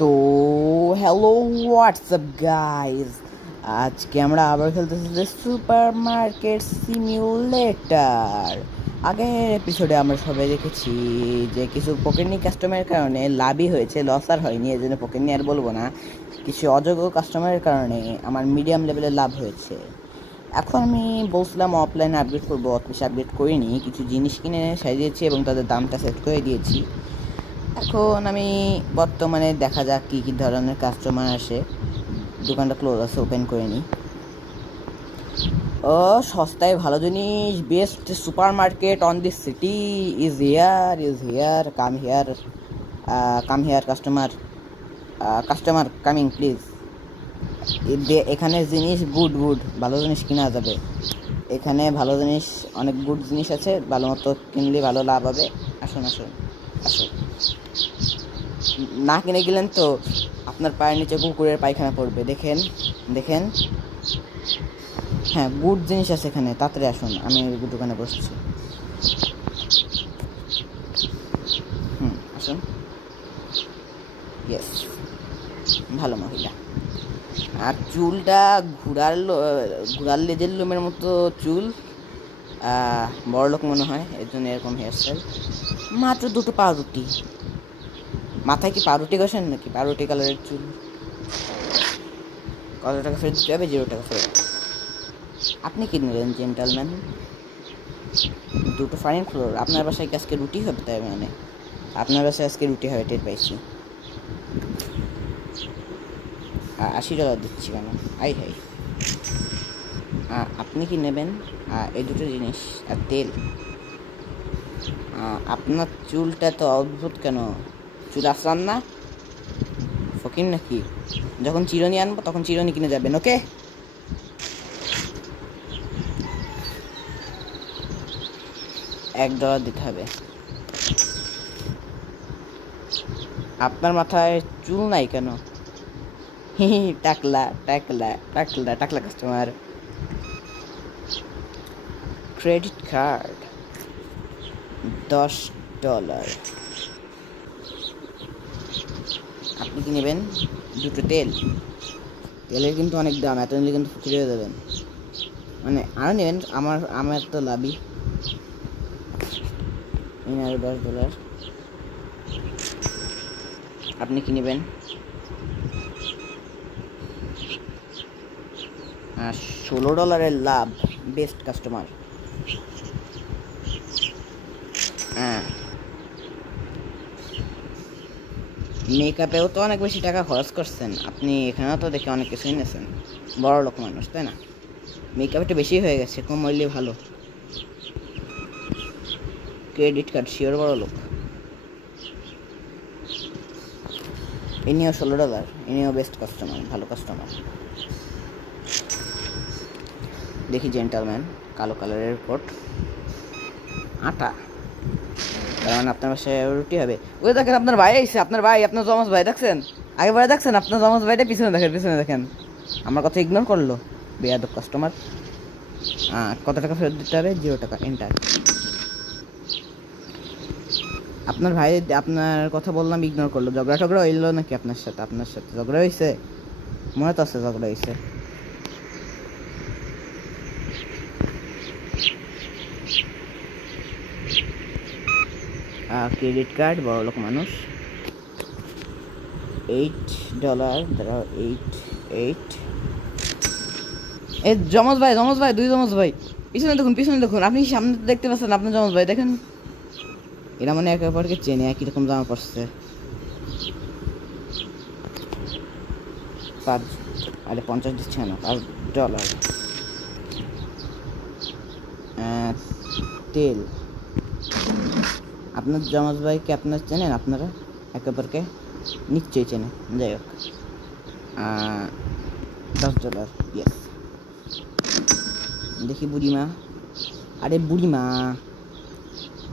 তো hello WhatsApp guys, আজকে আমরা আবার খেলতেছি যে সুপার মার্কেট সিমিউলেটার। আগের এপিসোডে আমরা সবাই দেখেছি যে কিছু পকেটনি কাস্টমারের কারণে লাভই হয়েছে, লস আর হয়নি। এই জন্য পকেটনি আর বলবো না। কিছু অযোগ্য কাস্টমারের কারণে আমার মিডিয়াম লেভেলের লাভ হয়েছে। এখন আমি বলছিলাম অফলাইনে আপডেট করবো, অত বেশি আপডেট করিনি। কিছু জিনিস কিনে সাজিয়েছি এবং তাদের দামটা সেট করে দিয়েছি। এখন আমি বর্তমানে দেখা যাক কী কী ধরনের কাস্টমার আসে। দোকানটা ক্লোজ আছে, ওপেন করে নিই। ও সস্তায় ভালো জিনিস, best super market on this city is here come here customer customer coming please. এখানে জিনিস গুড ভালো জিনিস কিনা যাবে। এখানে ভালো জিনিস, অনেক গুড জিনিস আছে, ভালো মতো কিনলে ভালো লাভ হবে। আসুন আসুন আসুন। না কিনে গেলেন তো আপনার পায়ের নিচে কুকুরের পায়খানা পড়বে। দেখেন দেখেন, হ্যাঁ গুড জিনিস আছে এখানে, তাড়াতাড়ি আসুন। আমি দোকানে বসছি। আসুন। ইয়েস, ভালো মহিলা। আর চুলটা ঘোড়ার লেজের লোমের মতো চুল, বড় লোক মনে হয়, এর জন্য এরকম হেয়ারস্টাইল। মাত্র দুটো পাউরুটি। মাথায় কি পাউরুটি ঘষেন নাকি? পাউরুটি কালারের চুল। কত টাকা ফেরত দিতে হবে? 0 টাকা ফেরত। আপনি কি নিলেন জেন্টালম্যান? দুটো ফাইন ফ্লোর। আপনার বাসায় কি আজকে রুটি হবে? তাই মানে আপনার বাসায় আজকে রুটি হবে, টের পাইছি। $80 দিচ্ছি কেন? আই হাই। আপনি কি নেবেন? এই দুটো জিনিস আর তেল। আপনার চুলটা তো অদ্ভুত কেন? চুল আসলাম না ফকির নাকি? যখন চিরুনি আনবো তখন চিরুনি কিনে যাবেন, ওকে? $1 দিতে হবে। আপনার মাথায় চুল নাই কেন? টাকলা টাকলা টাকলা টাকলা কাস্টমার। Credit card $10। আপনি কি নেবেন? দুটো তেল। তেলের কিন্তু অনেক দাম, এত নিলে কিন্তু ফকির হয়ে যাবেন। মানে আরও নেবেন, আমার তো লাভই। আরও $10। আপনি কি নেবেন? $16 লাভ, বেস্ট কাস্টমার। মেকআপেও তো অনেক বেশি টাকা খরচ করছেন আপনি। এখানেও তো দেখে অনেক কিছুই নিয়েছেন, বড় লোক মানুষ তাই না? মেকআপ একটু বেশি হয়ে গেছে, কম হইলে ভালো। ক্রেডিট কার্ড, শিওর বড় লোক। ইনিও $16, ইনিও বেস্ট কাস্টমার, ভালো কাস্টমার। দেখি জেন্টালম্যান, কালো কালারের কোট, আটা। কারণ আপনার বাসায় রুটি হবে। ওই দেখেন আপনার ভাই আইসে, আপনার ভাই, আপনার জমজ ভাই দেখছেন? আগে পরে দেখছেন আপনার জমজ ভাইটা? পিছনে দেখেন, পিছনে দেখেন। আমার কথা ইগনোর করলো, বেয়াদব কাস্টমার। কত টাকা ফেরত দিতে হবে? 0 টাকা, এন্টার। আপনার ভাই আপনার কথা বললাম, ইগনোর করলো। ঝগড়া হইলো নাকি আপনার সাথে? আপনার সাথে ঝগড়া হয়েছে? মনে তো আছে ঝগড়া হয়েছে। ক্রেডিট কার্ড, বড় লোক মানুষ। $8, দাঁড়াও, 8। এই জমজ ভাই, দুই জমজ ভাই। পিছনে দেখুন, পিছনে দেখুন। আপনি সামনে দেখতে পাচ্ছেন আপনার জমজ ভাই, দেখেন। এরা মানে একে অপরকে চেনে, একই রকম জামা পড়ছে। 5, আরে 50 দিচ্ছে না, $5। তেল। আপনার জমজ ভাইকে আপনার চেনেন? আপনারা একে অপরকে নিশ্চয়ই চেনে। যাই হোক, $10। ইয়েস। দেখি বুড়িমা। আরে বুড়িমা,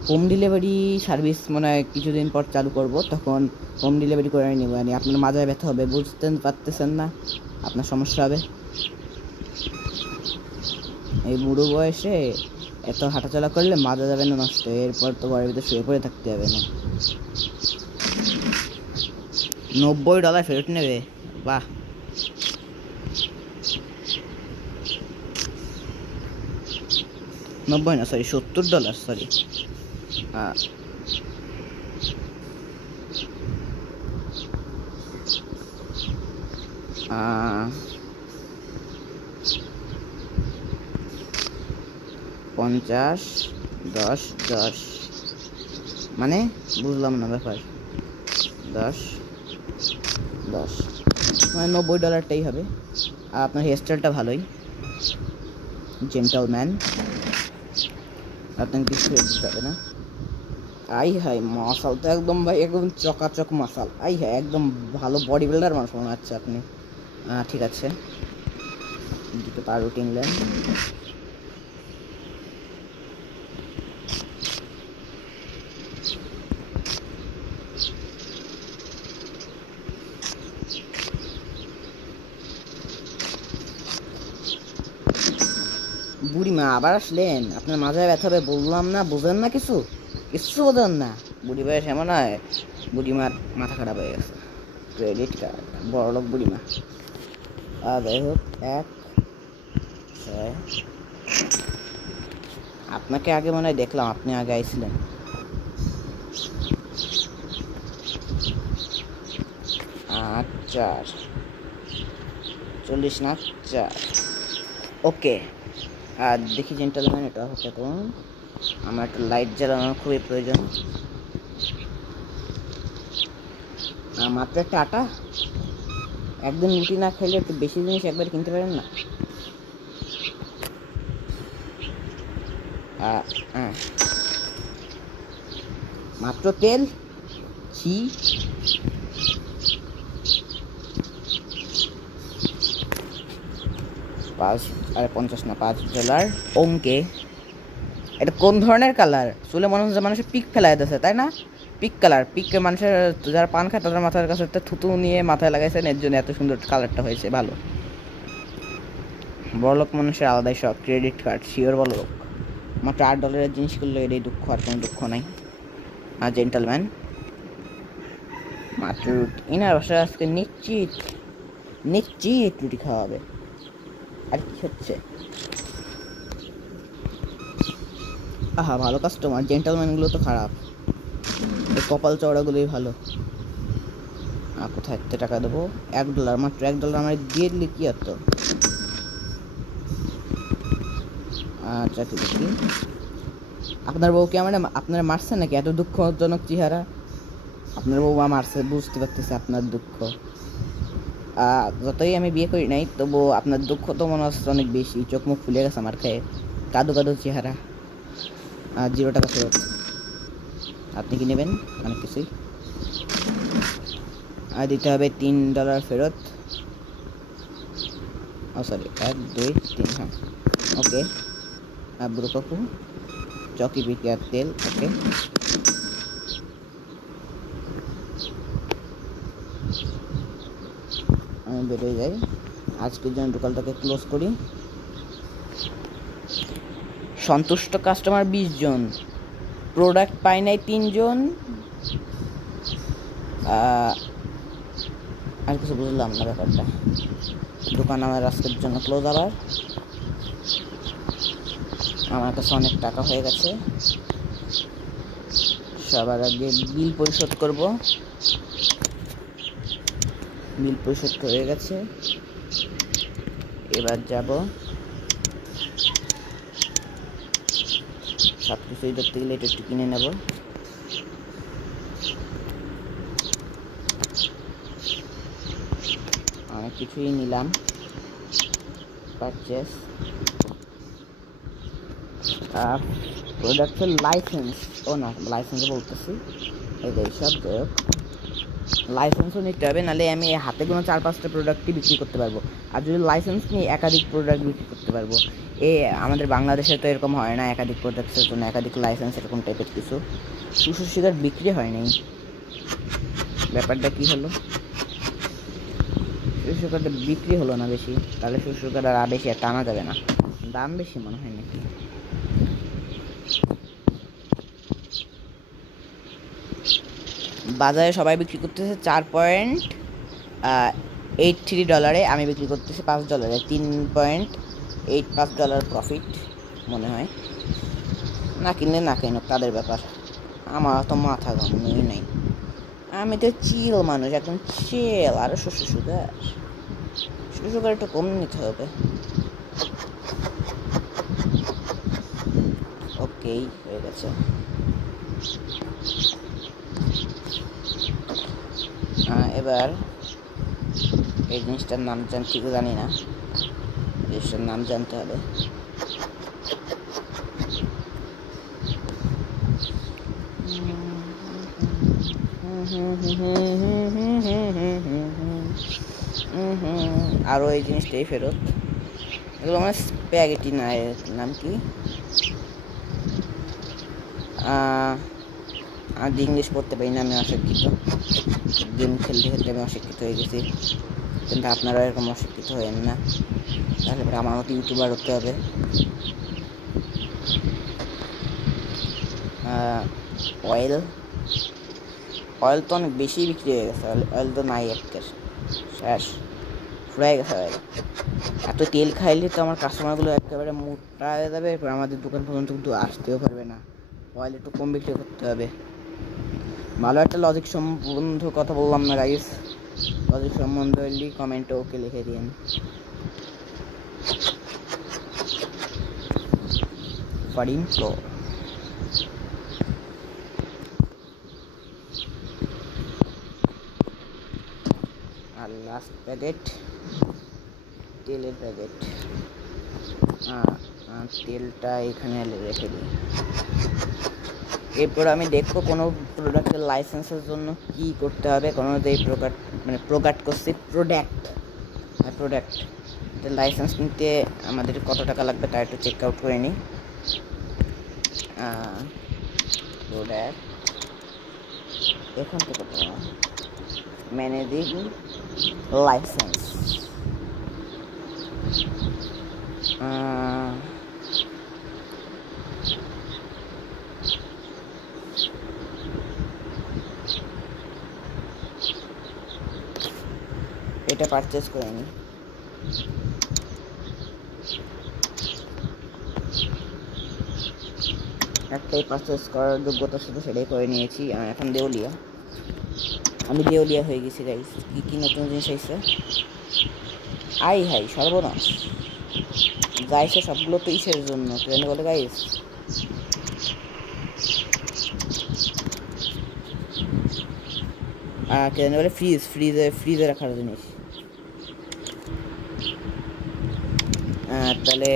হোম ডেলিভারি সার্ভিস মনে হয় কিছুদিন পর চালু করব, তখন হোম ডেলিভারি করে নেব। মানে আপনার মাজায় ব্যথা হবে, বুঝতে পারতেছেন না? আপনার সমস্যা হবে। এই বুড়ো বয়সে এত হাঁটাচলা করলে মাজা যাবে না নষ্ট, এরপর তো বাড়ির ভিতরে শুয়ে পড়ে থাকতে হবে না। $90 ফেরত নেবে? বাহ। 90 না, সরি, $70, সরি। 50, 10, 10 মানে বুঝলাম না ব্যাপার। 10, 10 মানে $90টাই হবে। আর আপনার হেয়ারস্টাইলটা ভালোই, জেন্টলম্যান। আপনাকে কিছু দিতে হবে না। আই হাই, মাসাল তো একদম ভাই, একদম চকাচক মাসাল। আই হাই, একদম ভালো বডি বিল্ডার মানুষ মনে হচ্ছে আপনি। ঠিক আছে, দুটো পাউরুটি নিলেন। বুড়িমা আবার আসলেন? আপনার মাথায় ব্যথা হবে বললাম না, বোঝেন না কিছু? কিচ্ছু বোঝেন না। বুড়ি বয়স এমন হয়, বুড়িমার মাথা খারাপ হয়ে গেছে। ক্রেডিট কার্ড, বড়লোক বুড়িমা। যাই হোক, 1, 6। আপনাকে আগে মনে হয় দেখলাম, আপনি আগে আইছিলেন। 8, 4, 40 না, 4। ওকে। আর দেখি জেন্টলম্যান, এটা হচ্ছে কোন, আমার একটা লাইট জ্বালানোর খুবই প্রয়োজন। মাত্র একটা আটা, একদিন রুটি না খেলে একটু বেশি জিনিস একবার কিনতে পারেন না? মাত্র তেল, ঘি, $50 না, $5। ওকে। এটা কোন ধরনের কালার? চুলে মনে হচ্ছে মানুষের পিক ফেলাই দিয়েছে, তাই না? পিক কালার, পিককে মানুষের যারা পান খায় তাদের মাথার কাছে একটা থুতু নিয়ে মাথায় লাগাইছেন, এর জন্য এত সুন্দর কালারটা হয়েছে। ভালো, বড়লোক মানুষের আলাদাই শখ। ক্রেডিট কার্ড, শিওর বড়লোক। মাত্র $8 জিনিস করলে এটাই দুঃখ, আর কোনো দুঃখ নাই। আর জেন্টলম্যান, মাত্র রুটি। ইনার বাসায় আজকে নিশ্চিত নিশ্চিত রুটি খাওয়া হবে। আর কি হচ্ছে? ভালো কাস্টমার। জেন্টলম্যানগুলো তো খারাপ, এই কপাল চওড়াগুলোই ভালো। কোথায় টাকা দেবো? $1, মাত্র $1 আমার দিয়ে দিলে কি হতো? আচ্ছা, ঠিক আছে। আপনার বউকে আমার আপনারা মারছে নাকি? এত দুঃখজনক চেহারা। আপনার বউ মারছে, বুঝতে পারতেছে আপনার দুঃখ। যতই আমি বিয়ে করি নাই, তবু আপনার দুঃখ তো মনে হচ্ছে অনেক বেশি। চোখ মুখ ফুলে গেছে আমার খেয়ে, কাদো কাদো চেহারা। $0 ফেরত। আপনি কি নেবেন? অনেক কিছুই। আর দিতে হবে $3 ফেরত। সরি, 1, 2, 3, হ্যাঁ। ওকে। বুড়ো কাকু, চকি পিকি আর তেল। ওকে, আমি বেরিয়ে যাই। আজকের জন্য দোকানটাকে ক্লোজ করি। সন্তুষ্ট কাস্টমার 20 জন, প্রোডাক্ট পাই নাই 3 জন। আর কিছু বুঝলাম না ব্যাপারটা। দোকান আমার আজকের জন্য ক্লোজ। আবার আমার কাছে অনেক টাকা হয়ে গেছে। সবার আগে বিল পরিশোধ করব। বিল পরিশোধ হয়ে গেছে। এবার যাব সব কিছুই ধরতে গেলে একটু কিনে নেব। অনেক কিছুই নিলাম। পারচেস, প্রোডাক্টের লাইসেন্স, না লাইসেন্স বলতেছি, এইসব। যাই হোক, লাইসেন্সও নিতে হবে, নাহলে আমি হাতে কোনো 4-5টা প্রোডাক্টই বিক্রি করতে পারবো। আর যদি লাইসেন্স নিয়ে একাধিক প্রোডাক্ট বিক্রি করতে পারবো। আমাদের বাংলাদেশে তো এরকম হয় না, একাধিক প্রোডাক্টের জন্য একাধিক লাইসেন্স, এরকম টাইপের কিছু। সুশিকার বিক্রি হয় নাই, ব্যাপারটা কি হলো? সুশিকারটা বিক্রি হলো না বেশি, তাহলে সুশিকার আর বেশি একটা আনা যাবে না। দাম বেশি মনে হয় নাকি? বাজারে সবাই বিক্রি করতেছে $4.83, আমি বিক্রি করতেছি $5, $3.85 প্রফিট মনে হয়। না কিনলে না কেন, তাদের ব্যাপার, আমার তো মাথা ঘামই নাই। আমি তো চিল মানুষ, একদম চিল। আরো সুগার একটু কম নিতে হবে। ওকে, হয়ে গেছে। এবার এই জিনিসটার নাম ঠিক জানি না, জিনিসটার নাম জানতে হবে। আরও এই জিনিসটাই ফেরত। এগুলো আমার স্প্যাগেটি না, নাম কি? আমি ইংলিশ পড়তে পারি না, আমি অশিক্ষিত। গেম খেলতে খেলতে আমি অশিক্ষিত হয়ে গেছি, কিন্তু আপনারা এরকম অশিক্ষিত হয়েন না, তাহলে পরে আমার মতো ইউটিউবার হতে হবে। অয়েল তো অনেক বেশি বিক্রি হয়ে গেছে, অয়েল তো নাই, একের শেষ, ফুরাই গেছে অয়েল। এত তেল খাইলে তো আমার কাস্টমারগুলো একেবারে মোটা হয়ে যাবে, এরপর আমাদের দোকান পর্যন্ত কিন্তু আসতেও পারবে না। অয়েল একটু কম বিক্রি করতে হবে। ভালো একটা লজিক সম্বন্ধে কথা বললাম না গাইস? লজিক সম্বন্ধে হইলে কমেন্টে ওকে লিখে দিন। ফারিন প্রো আর লাস্ট প্যাকেট, তেলের প্যাকেট। তেলটা এখানে রেখে দিই। এরপর আমি দেখবো কোনো প্রোডাক্টের লাইসেন্সের জন্য কি করতে হবে। কোনো যে প্রোডাক্ট লাইসেন্স নিতে আমাদের কত টাকা লাগবে তা একটু চেক আউট করে নিই। প্রোডাক্ট এখান থেকে ম্যানেজিং লাইসেন্স, এটা পারচেজ করে নিই। একটাই পারচেজ করার যোগ্যতা শুধু, সেটাই করে নিয়েছি। এখন আমি দেউলিয়া হয়ে গেছি গাইস। কি নতুন জিনিস আইছে? হাই সর্বনাশ, যাইছে সবগুলো তো ইসের জন্য, ট্রেন বলে গাইস। ট্রেন বলে ফ্রিজে রাখার জিনিস। তাহলে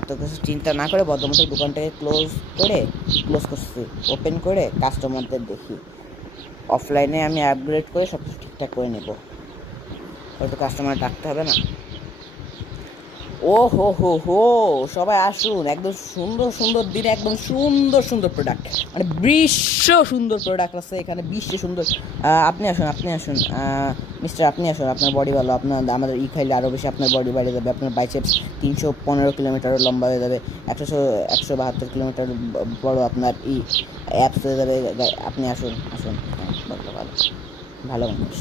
এত কিছু চিন্তা না করে বদ্ধমত দোকানটাকে ক্লোজ করছি, ওপেন করে কাস্টমারদের দেখি। অফলাইনে আমি আপগ্রেড করে সব কিছু ঠিকঠাক করে নেব, হয়তো কাস্টমার ডাকতে হবে না। ও হো, সবাই আসুন, একদম সুন্দর দিনে একদম সুন্দর প্রোডাক্ট, মানে বিশ্ব সুন্দর প্রোডাক্ট আছে এখানে, বিশ্ব সুন্দর। আপনি আসুন মিস্টার, আপনি আসুন। আপনার বডি ভালো, আমাদের খাইলে আরও বেশি আপনার বডি বেড়ে যাবে। আপনার বাইসেপস 315 কিলোমিটারও লম্বা হয়ে যাবে, 172 কিলোমিটার বড় আপনার অ্যাপস হয়ে যাবে। আপনি আসুন। ভালো মানুষ,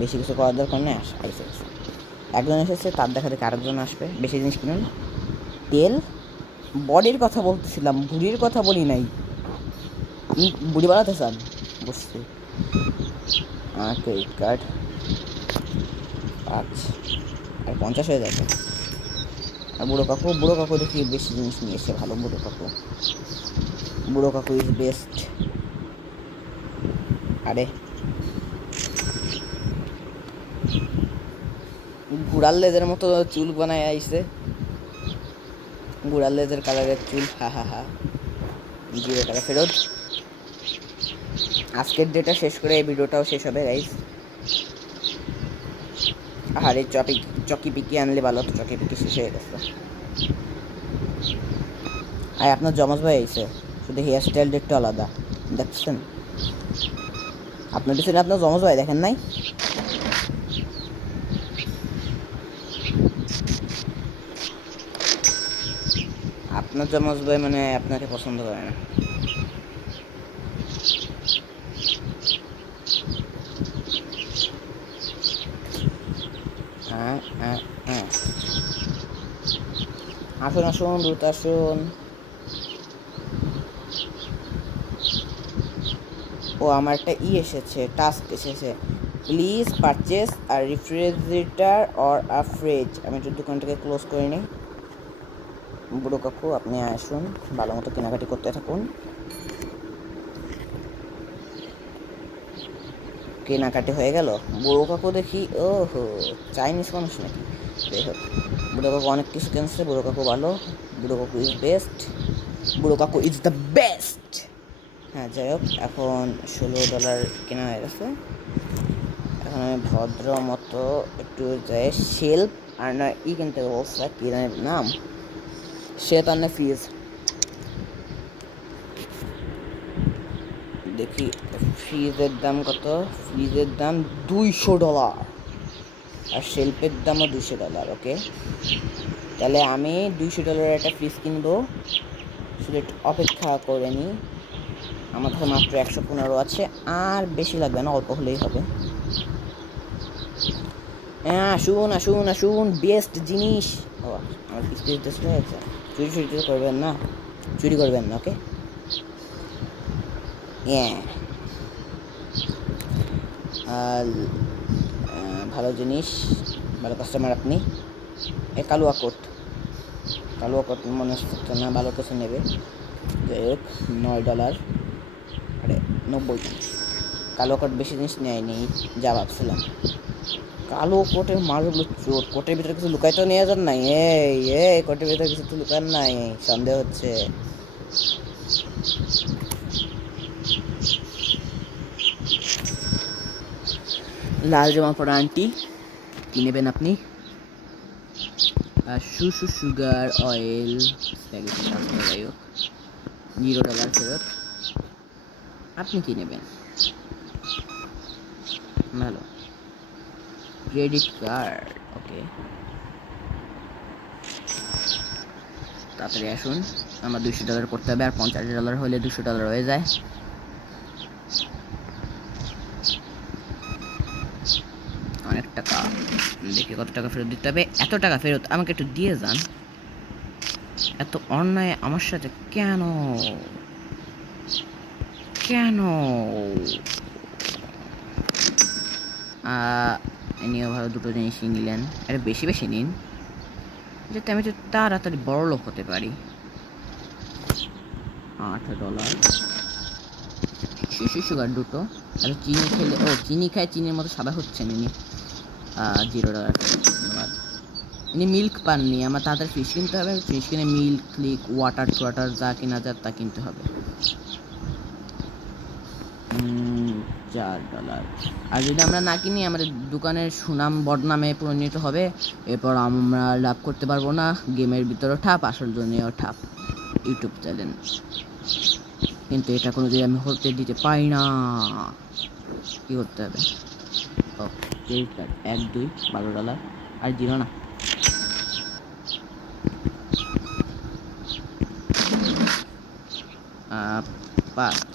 বেশি কিছু করার দরকার নেই। একজন এসেছে, তার দেখা দেখে আরেকজন আসবে। বেশি জিনিস কিনুন। তেল, বডির কথা বলতেছিলাম, বুড়ির কথা বলি নাই। আপনি বুড়ি বাড়াতে চান, বুঝছি। ক্রেডিট কার্ড 5 আর 50 হয়ে যাবে। আর বুড়ো কাকু দেখি বেশি জিনিস নিয়ে এসে, ভালো বুড়ো কাকু ইজ বেস্ট। আরে ঘোড়ার লেজের মতো চুল বানায় আইছে, ঘোড়ার লেজের কালারের চুল। হা 0 টাকা ফেরত। আজকের ডেটা শেষ করে এই ভিডিওটাও শেষ হবে গাইস। আরে চকি পিকি আনলে ভালো, তো চকি পিকি শেষ হয়ে গেছে। আর আপনার জমজ ভাই আইছে, শুধু হেয়ার স্টাইলটা একটু আলাদা, দেখছেন? আপনার পিছনে আপনার জমজ ভাই দেখেন নাই? আপনার জমজ ভাই মানে আপনাকে পছন্দ করে না। আসুন আসুন, দ্রুত আসুন। ও আমার একটা এসেছে, টাস্ক এসেছে। Please purchase a refrigerator or a fridge. আমি একটু দোকানটাকে ক্লোজ করে নিই। বুড়ো কাকু আপনি আসুন, ভালো মতো কেনাকাটি করতে থাকুন। কেনাকাটি হয়ে গেল। বুড়ো কাকু দেখি, ওহো চাইনিজ মানুষ নাকি, যাই হোক। বুড়ো কাকু অনেক কিছু কিনছে, বুড়ো কাকু ভালো, বুড়ো কাকু ইজ বেস্ট, বুড়ো কাকু ইজ দ্য বেস্ট। হ্যাঁ যাই হোক, এখন $16 কেনা হয়ে গেছে। এখন আমি ভদ্র মতো একটু যাই শেল্ফ আর না কিনতে বলছে, কি নাম, সে তার না ফ্রিজ। দেখি ফ্রিজের দাম কত। ফ্রিজের দাম $200 আর শেল্ফের দামও $200। ওকে, তাহলে আমি $200 একটা ফ্রিজ কিনবো। শুধু একটু অপেক্ষা করে নিই। আমার কাছে মাত্র 115 আছে, আর বেশি লাগবে না, অল্প হলেই হবে। হ্যাঁ আসুন আসুন আসুন, বেস্ট জিনিস। ও আমার পিস ডিসপ্লে হয়েছে। চুরি করবেন না, চুরি করবেন না। ওকে, হ্যাঁ আর ভালো জিনিস, ভালো কাস্টমার আপনি। কালুয়া কোট মনে হচ্ছে না ভালো কিছু নেবে। যাই হোক, $9, আরে 90। কালো কোট বেশি জিনিস নেয়নি যা ভাবছিলাম। কালো কোটের মালগুলো চোর, কোটের ভিতরে কিছু লুকাই তো নিয়ে যান নাই। এই কোটের ভিতরে কিছু তো লুকান নাই, সন্দেহ হচ্ছে। লাল জামা পরা আন্টি, কি নেবেন আপনি? সুগার অয়েল, যাই হোক $0 ফেরত। আপনি কি নেবেন? ভালো, ক্রেডিট কার্ড। ওকে, তাড়াতাড়ি আসুন, আমার $200 করতে হবে, আর $50 হলে $200 হয়ে যায়। অনেক টাকা, দেখি কত টাকা ফেরত দিতে হবে। এত টাকা ফেরত আমাকে একটু দিয়ে যান। এত অন্যায় আমার সাথে কেন কেন? নিয়ে ভালো দুটো জিনিসই নিলেন, এটা বেশি বেশি নিন যাতে আমি একটু তাড়াতাড়ি বড় লোক হতে পারি। $8 সুগার দুটো। আর চিনি খেলে, চিনি খায়, চিনির মতো সাদা হচ্ছে নিনি। $0। ধন্যবাদ। ইনি মিল্ক পাননি, আমার তাড়াতাড়ি ফিশ কিনতে হবে। ফিশ কিনে মিল্ক ক্লিক ওয়াটার যা কিনা যায় তা কিনতে হবে। $4। আর যদি আমরা না কিনি, আমাদের দোকানের সুনাম বদনামে পরিণত হবে। এরপর আমরা লাভ করতে পারবো না। গেমের ভিতরেও ঠাপ, আসল দুনিয়াও ঠাপ, ইউটিউব চ্যানেল। কিন্তু এটা কোনো দিন আমি হতে দিতে পারি না। কি করতে হবে? ক্রেডিট কার্ড 1 2 $12 আর 0 না। পাঁচ।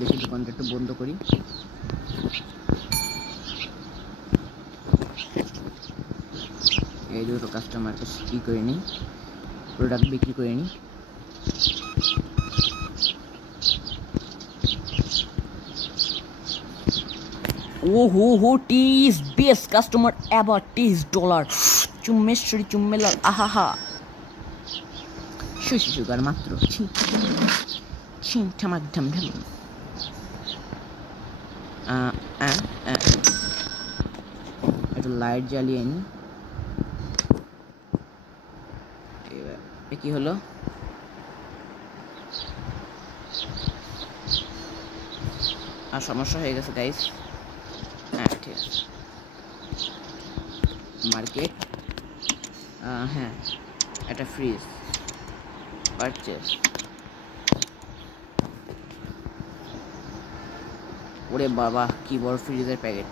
দেখি দোকানটা একটু বন্ধ করি। এই দুটো কাস্টমারকে কি করে নিই, প্রোডাক্ট বিক্রি করে নিই। হো টিস বেস্ট কাস্টমার এভার, $30 চুম্মেশ্বরী চুম্মেলাল, আহাহা। সুগার মাত্র ঠামাক ঢাম ঢাম। একটু লাইট জ্বালিয়ে নি। কি হলো? আর সমস্যা হয়ে গেছে গাইস। হ্যাঁ ঠিক আছে, মার্কেট, হ্যাঁ একটা ফ্রিজ পারচেস। ওরে বাবা, কি বড় ফ্রিজের প্যাকেট।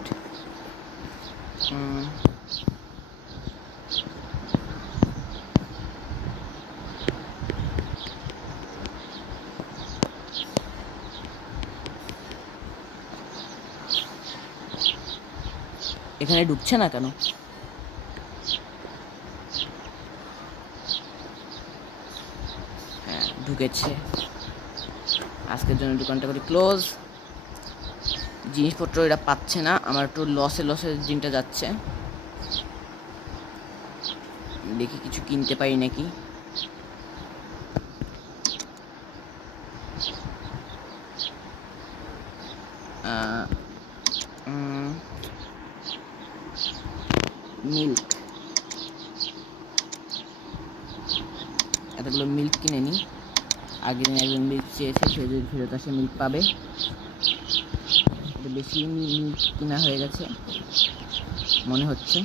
এখানে ঢুকছে না কেন? হ্যাঁ ঢুকেছে। আজকের জন্য দোকানটা করি ক্লোজ। জিনিসপত্র এরা পাচ্ছে না, আমার একটু লসে দিনটা যাচ্ছে। দেখি কিছু কিনতে পারি নাকি। মিল্ক, এতগুলো মিল্ক কিনে নিই। আগের দিন একজন মিল্ক চেয়েছে, সে যদি ফেরত আসে মিল্ক পাবে। বেশি মিল্ক কেনা হয়ে গেছে মনে হচ্ছে।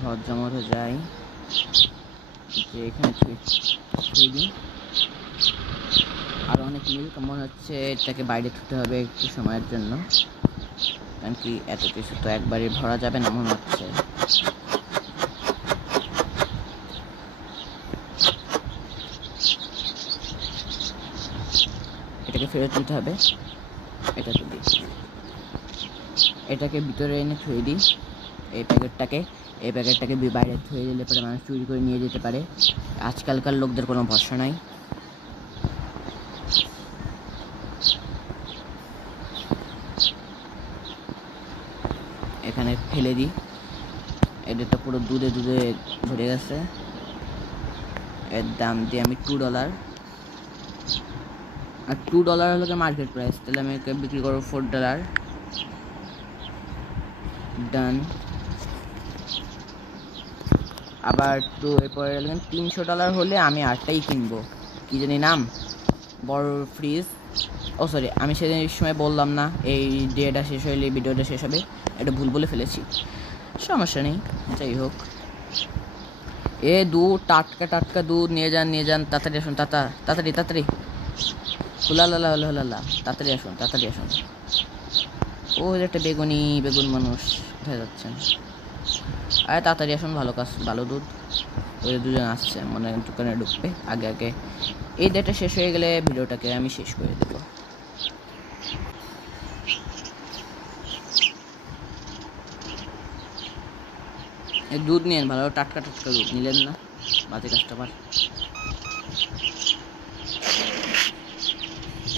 ঘর জমাতে যাই, যে এখানে দিই। আরও অনেক মিল্ক, মনে হচ্ছে এটাকে বাইরে ছুটতে হবে একটু সময়ের জন্য, কারণ কি এত কিছু তো একবারে ভরা যাবে না মনে হচ্ছে। এটাকে ফেরত দিতে হবে। এটাকে দিই, এটাকে ভিতরে এনে থুয়ে দিই। এই প্যাকেটটাকে বাইরে থুয়ে দিলে পরে মানুষ চুরি করে নিয়ে যেতে পারে। আজকালকার লোকদের কোনো ভরসা নাই। এখানে ফেলে দিই। এটা তো পুরো দুধে ভরে গেছে। এর দাম দিয়ে আমি $2, আর $2 হলো মার্কেট প্রাইস, তাহলে আমি একে বিক্রি করবো $4। ডান। আবার তো এরপরে $300 হলে আমি আরটাই কিনবো, কি জানি নাম, বড় ফ্রিজ। ও সরি, আমি সেদিন সময় বললাম না এই ডেটা শেষ হইলে ভিডিওটা শেষ হবে, এটা ভুল বলে ফেলেছি, সমস্যা নেই। যাই হোক, দুধ টাটকা দুধ নিয়ে যান, তাড়াতাড়ি আসুন, তাড়াতাড়ি হুলালা, তাড়াতাড়ি আসুন। ও একটা বেগুন মানুষ উঠে যাচ্ছেন। আরে তাড়াতাড়ি আসুন, ভালো দুধ। ওই দুজন আসছে, মনে হয় দোকানে ঢুকবে। আগে এই ডেটা শেষ হয়ে গেলে ভিডিওটাকে আমি শেষ করে দেবো। এই দুধ নিয়েন, ভালো টাটকা দুধ নিলেন না, বাজে কাস্টমার।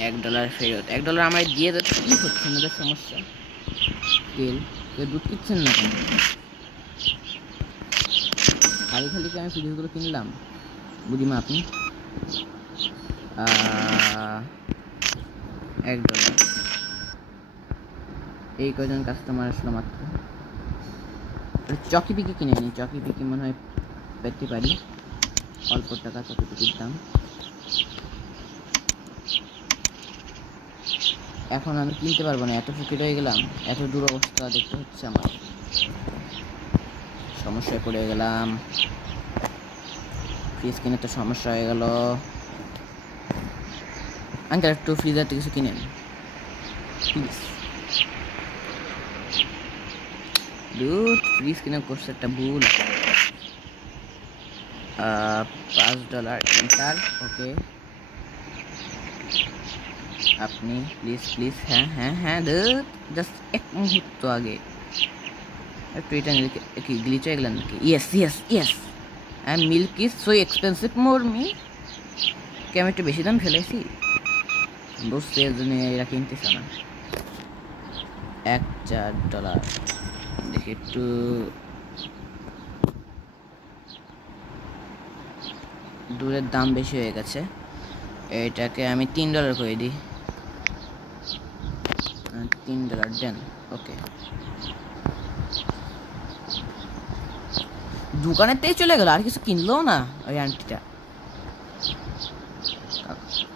$1 ফেরত। $1 আমায় দিয়ে যাচ্ছে, কি হচ্ছে আমাদের সমস্যা? তেল, কেউ দুধ কিনছেন না কেন? খালি কি আমি ফ্রিজগুলো কিনলাম, বুঝিমা আপনি। $1 এই কয়জন কাস্টমার আসলো মাত্র। চকি পিকি কিনে নিই, চকি পিকি মনে হয় পেতে পারি, অল্প টাকা চকি পিকির দাম। এখন আমি কিনতে পারবো না, এত ফকির হয়ে গেলাম, এত দুরবস্থা দেখতে হচ্ছে আমার, সমস্যায় পড়ে গেলাম। ফ্রিজ কিনে তো সমস্যা হয়ে গেল। আঙ্কেল একটু ফ্রিজার থেকে কিছু কিনেন প্লিজ। দুধ ফ্রিজ কিনে করছে একটা ভুল। $5 এন্টার। ওকে, আপনি প্লিজ। হ্যাঁ দুধ, জাস্ট এক মুহূর্ত আগে একটু এটা নিলে কি গ্লিচ হয়ে গেলেন নাকি? Yes and milk is so expensive more me. কি আমি একটু বেশি দাম ফেলেছি? বুঝতে এর জন্য এরা কিনতেছে না। $4 দেখি একটু দূরের দাম বেশি হয়ে গেছে, এটাকে আমি $3 করে দিই। $3 দেন। ওকে, দোকানের থেকে চলে গেল, আর কিছু কিনলো না ওই আন্টিটা।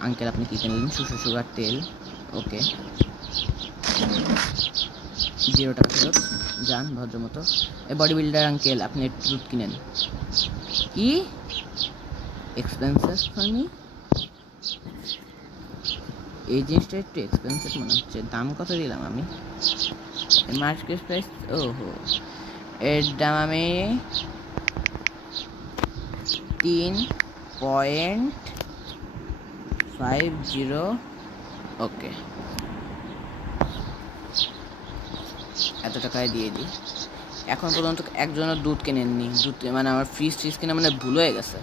আঙ্কেল আপনি কি কিনলেন? সুগার তেল। ওকে, $0 ফেরত যান ভদ্রমতো। এই বডি বিল্ডার আঙ্কেল, আপনি একটু দুধ কিনেন। কি এক্সপেন্সিভ ফর মি? এই জিনিসটা একটু এক্সপেন্সিভ মনে হচ্ছে। দাম কত দিলাম আমি? মার্কেট প্রাইস, ওহো, এর দাম আমি 3.50। ওকে, এত টাকায় দিয়ে দিই। এখন পর্যন্ত একজনের দুধ কেনেননি, দুধ মানে আমার ফ্রিজ কিনে মানে ভুল হয়ে গেছে।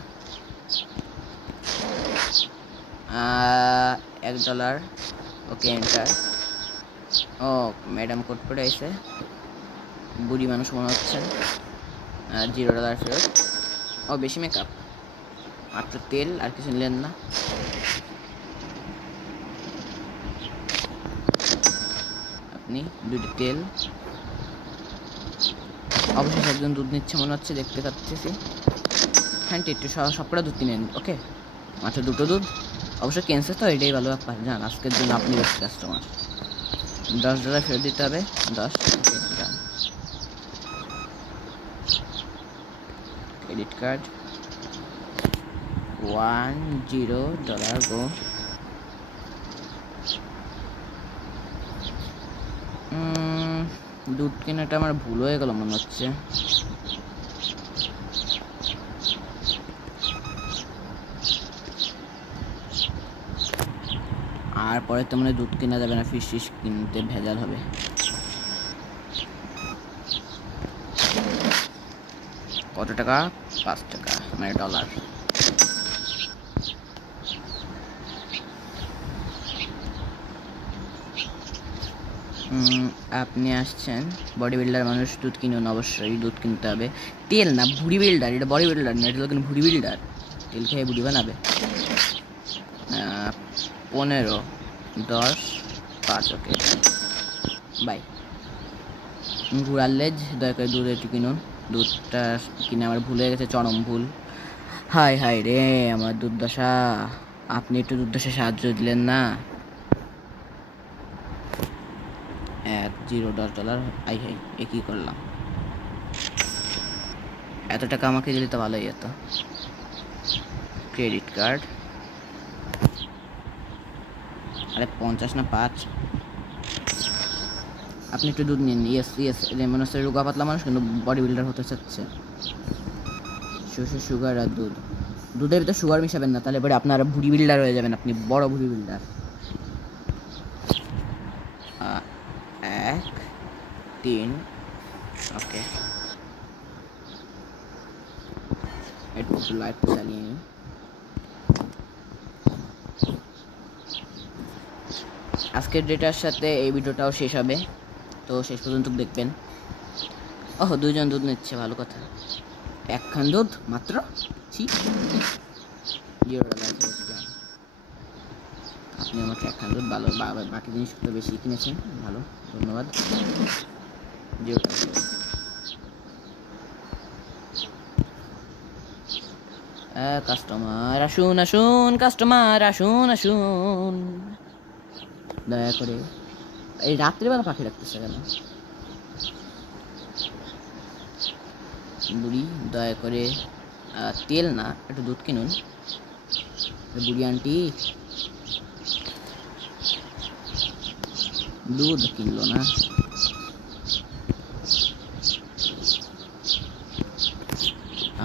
$1। ওকে, এন্টার। ও ম্যাডাম কোড করে আইছে, বুড়ি মানুষ মনে হচ্ছে। $0 ফেরত। ও বেশি মেকআপ, মাত্র তেল, আর কিছু নিলেন না। আপনি 2টি তেল। অবশেষে একজন দুধ নিচ্ছে মনে হচ্ছে, দেখতে পাচ্ছি। হ্যাঁ, একটু সবকটা দুধ কিনে নিন। ওকে, মাত্র 2টো দুধ। অবশ্য ক্যান্সেল তো, এটাই ভালো ব্যাপার। যান, আজকের জন্য আপনি বেশি কাস্টমার। $10 ফেরত দিতে হবে। 10। ওকে, যান। ক্রেডিট কার্ড, $10 গো। দুধ কেনাটা আমার ভুল হয়ে গেল মনে হচ্ছে। আর পরে তো মানে দুধ কেনা যাবে না, ফিশ কিনতে ভেজাল হবে। কত টাকা? $5, মানে $। আপনি আসছেন, বডি বিল্ডার মানুষ, দুধ কিনুন। অবশ্যই দুধ কিনতে হবে। তেল না, ভুড়ি বিল্ডার। এটা বডি বিল্ডার না, এটা লোকের ভুড়ি বিল্ডার। তেল খেয়ে ভুড়ি বানাবে। 15, 10, 5। ওকে, বাই। ঘুরার লেজ, দয়া করে দুধ একটু কিনুন। দুধটা কিনে আমার ভুল হয়ে গেছে, চরম ভুল। হাই হাই রে আমার দুর্দশা, আপনি একটু দুর্দশা সাহায্য দিলেন না। $0, আই হাই, এ কী করলাম? এত টাকা আমাকে দিলে তো ভালোই হতো। ক্রেডিট কার্ড, আরে 50 না 5। আপনি একটু দুধ নিন। ইয়েস, মনে হচ্ছে রোগা পাতলা মানুষ কিন্তু বডি বিল্ডার হতে চাচ্ছে। সুগার আর দুধ, দুধের ভিতরে সুগার মিশাবেন না, তাহলে পরে আপনারা ভুড়ি বিল্ডার হয়ে যাবেন। আপনি বড় ভুড়ি বিল্ডার। 1, 3। ওকে, একটু লাইট চালিয়ে নিন। আজকের ডেটার সাথে এই ভিডিওটাও শেষ হবে, তো শেষ পর্যন্ত দেখবেন। ওহ, 2জন দুধ নিচ্ছে, ভালো কথা। 1 খান দুধ মাত্র। $0। আপনি আমাকে 1 খান দুধ, ভালো। বাকি জিনিসগুলো বেশি কিনেছেন, ভালো, ধন্যবাদ। কাস্টমার আসুন, কাস্টমার আসুন। দয়া করে, এই রাত্রিবেলা পাখি রাখতেছে কেন? বুড়ি, দয়া করে তেল না, একটু দুধ কিনুন। বুড়ি আন্টি দুধ কিনলো না।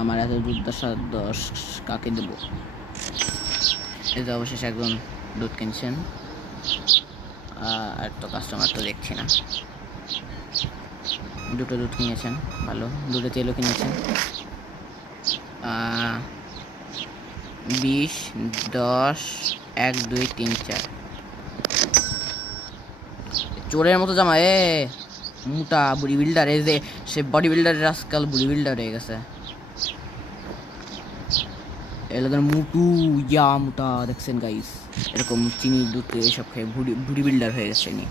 আমার এত দুর্দশা 10 কাকে দেবো? এই তো অবশেষে একজন দুধ কিনছেন, আর তো কাস্টমার তো দেখছি না। 2টো দুধ কিনেছেন, ভালো। 2টো তেলও কিনেছেন। 20, 10, 1, 2, 3, 4। চোরের মতো জামা, মোটা বডি বিল্ডার। এই যে সে বডি বিল্ডারের আজকাল বডি বিল্ডার হয়ে গেছে। এলাকার মুটু মোটা দেখছেন গাইস, এরকম চিনি দুধ এইসব খেয়ে বডি বিল্ডার হয়ে গেছে নি।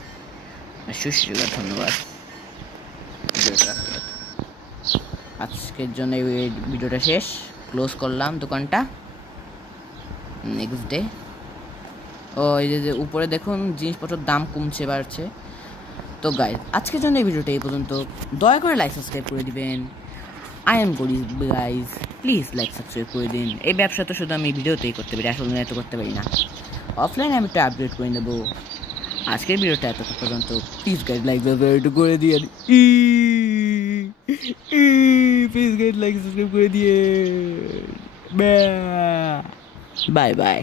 সুস্বাদু, ধন্যবাদ। আজকের জন্য এই ভিডিওটা শেষ, ক্লোজ করলাম দোকানটা। Next day. ও এই যে উপরে দেখুন জিনিসপত্রের দাম কমছে বাড়ছে। তো গাইস, আজকের জন্য এই ভিডিওটা এই পর্যন্ত। দয়া করে লাইক সাবস্ক্রাইব করে দিবেন। আই এম গরিব গাইজ, প্লিজ লাইক সাবস্ক্রাইব করে দিন। এই ব্যবসা তো শুধু আমি ভিডিওতেই করতে পারি, আসলে এত করতে পারি না। অফলাইনে আমি একটু আপডেট করে নেবো। আজকের ভিডিওটা এত পর্যন্ত, প্লিজ গাইজ লাইক সাবস্ক্রাইব করে দিয়ে, প্লিজ গাইজ লাইক সাবস্ক্রাইব করে দিয়ে। Bye bye.